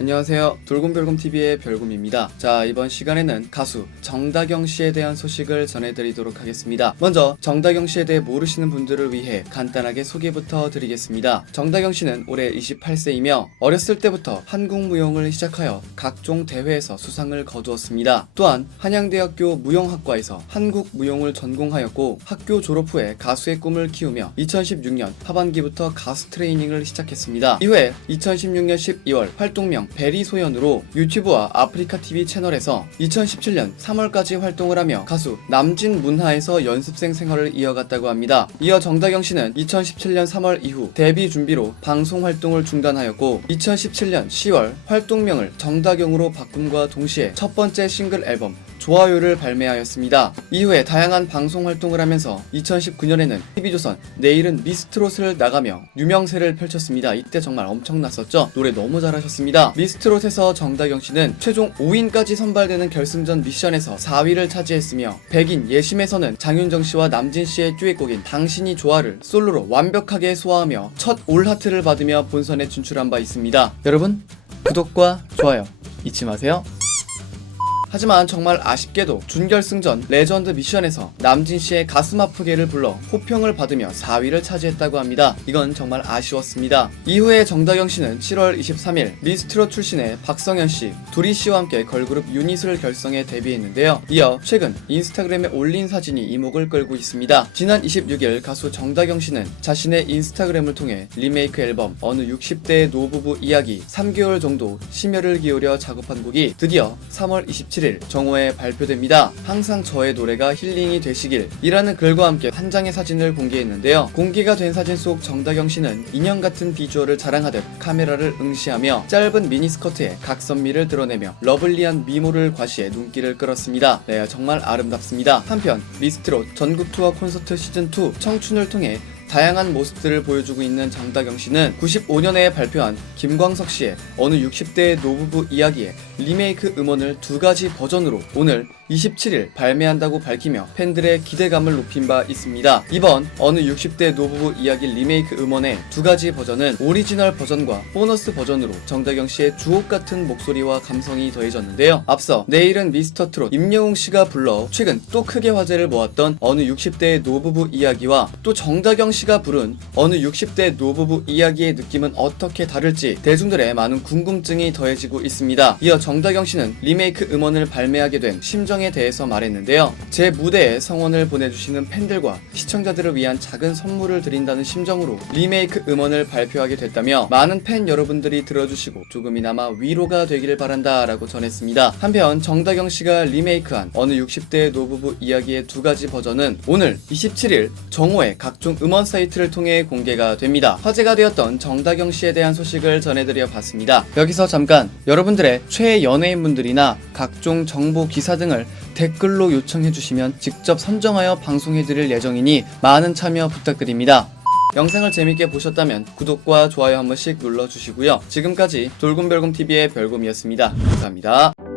안녕하세요. 돌곰별곰TV의 별곰입니다. 자, 이번 시간에는 가수 정다경 씨에 대한 소식을 전해드리도록 하겠습니다. 먼저 정다경 씨에 대해 모르시는 분들을 위해 간단하게 소개부터 드리겠습니다. 정다경 씨는 올해 28세이며 어렸을 때부터 한국 무용을 시작하여 각종 대회에서 수상을 거두었습니다. 또한 한양대학교 무용학과에서 한국 무용을 전공하였고 학교 졸업 후에 가수의 꿈을 키우며 2016년 하반기부터 가수 트레이닝을 시작했습니다. 이후에 2016년 12월 활동명 베리 소연으로 유튜브와 아프리카 TV 채널에서 2017년 3월까지 활동을 하며 가수 남진 문하에서 연습생 생활을 이어갔다고 합니다. 이어 정다경 씨는 2017년 3월 이후 데뷔 준비로 방송 활동을 중단하였고 2017년 10월 활동명을 정다경으로 바꿈과 동시에 첫 번째 싱글 앨범 좋아요를 발매하였습니다. 이후에 다양한 방송 활동을 하면서 2019년에는 TV조선 내일은 미스트롯을 나가며 유명세를 펼쳤습니다. 이때 정말 엄청났었죠. 노래 너무 잘하셨습니다. 미스트롯에서 정다경 씨는 최종 5인까지 선발되는 결승전 미션에서 4위를 차지했으며 백인 예심에서는 장윤정 씨와 남진 씨의 듀엣곡인 당신이 좋아를 솔로로 완벽하게 소화하며 첫 올하트를 받으며 본선에 진출한 바 있습니다. 여러분 구독과 좋아요 잊지 마세요. 하지만 정말 아쉽게도 준결승전 레전드 미션에서 남진 씨의 가슴 아프게를 불러 호평을 받으며 4위를 차지했다고 합니다. 이건 정말 아쉬웠습니다. 이후에 정다경 씨는 7월 23일 미스트롯 출신의 박성현 씨, 두리 씨와 함께 걸그룹 유닛을 결성해 데뷔했는데요. 이어 최근 인스타그램에 올린 사진이 이목을 끌고 있습니다. 지난 26일 가수 정다경 씨는 자신의 인스타그램을 통해 리메이크 앨범 어느 60대의 노부부 이야기 3개월 정도 심혈을 기울여 작업한 곡이 드디어 3월 27일 정오에 발표됩니다. 항상 저의 노래가 힐링이 되시길 이라는 글과 함께 한 장의 사진을 공개했는데요. 공개가 된 사진 속 정다경 씨는 인형 같은 비주얼을 자랑하듯 카메라를 응시하며 짧은 미니스커트에 각선미를 드러내며 러블리한 미모를 과시해 눈길을 끌었습니다. 네, 정말 아름답습니다. 한편 미스트롯 전국 투어 콘서트 시즌2 청춘을 통해 다양한 모습들을 보여주고 있는 정다경 씨는 95년에 발표한 김광석 씨의 어느 60대의 노부부 이야기에 리메이크 음원을 두 가지 버전으로 오늘 27일 발매한다고 밝히며 팬들의 기대감을 높인 바 있습니다. 이번 어느 60대 노부부 이야기 리메이크 음원의 두 가지 버전은 오리지널 버전과 보너스 버전으로 정다경 씨의 주옥 같은 목소리와 감성이 더해졌는데요. 앞서 내일은 미스터 트롯 임영웅 씨가 불러 최근 또 크게 화제를 모았던 어느 60대의 노부부 이야기와 또 정다경 씨가 부른 어느 60대 노부부 이야기의 느낌은 어떻게 다를지 대중들의 많은 궁금증이 더해지고 있습니다. 이어 정다경 씨는 리메이크 음원을 발매하게 된 심정 에 대해서 말했는데요. 제 무대에 성원을 보내주시는 팬들과 시청자들을 위한 작은 선물을 드린다는 심정으로 리메이크 음원을 발표하게 됐다며 많은 팬 여러분들이 들어주시고 조금이나마 위로가 되기를 바란다 라고 전했습니다. 한편 정다경 씨가 리메이크한 어느 60대 노부부 이야기의 두 가지 버전은 오늘 27일 정오에 각종 음원 사이트를 통해 공개가 됩니다. 화제가 되었던 정다경 씨에 대한 소식을 전해드려 봤습니다. 여기서 잠깐 여러분들의 최애 연예인분들이나 각종 정보 기사 등을 댓글로 요청해 주시면 직접 선정하여 방송해 드릴 예정이니 많은 참여 부탁드립니다. 영상을 재밌게 보셨다면 구독과 좋아요 한 번씩 눌러주시고요. 지금까지 돌곰별곰TV의 별곰이었습니다. 감사합니다.